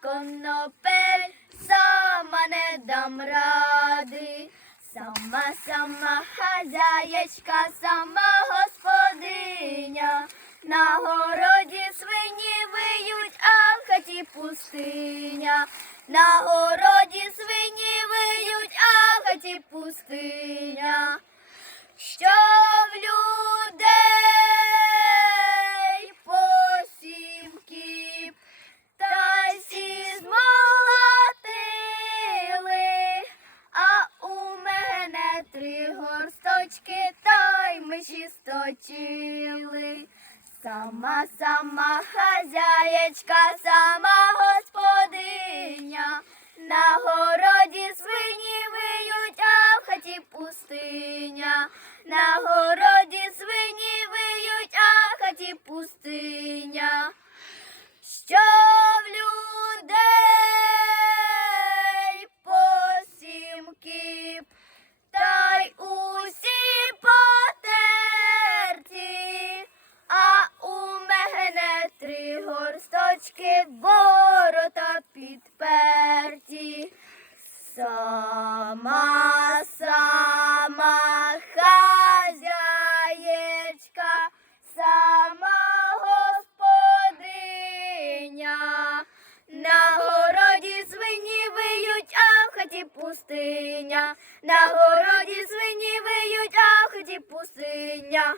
конопель, сама не дам ради. Сама, сама хазяєчка, сама господиня. На городі свині виють, а хаті пустиня. На городі три горсточки, та ми чисточили. Сама, сама хазяєчка, сама господиня. На городі свині виють, а в хаті пустиня. На городі свині виють, а в хаті пустиня. Що в людей по Качки ворота підперті, сама, сама хазяєчка, сама господиня, на городі свині виють, а в хаті пустиня, на городі свині виють, а в хаті пустиня.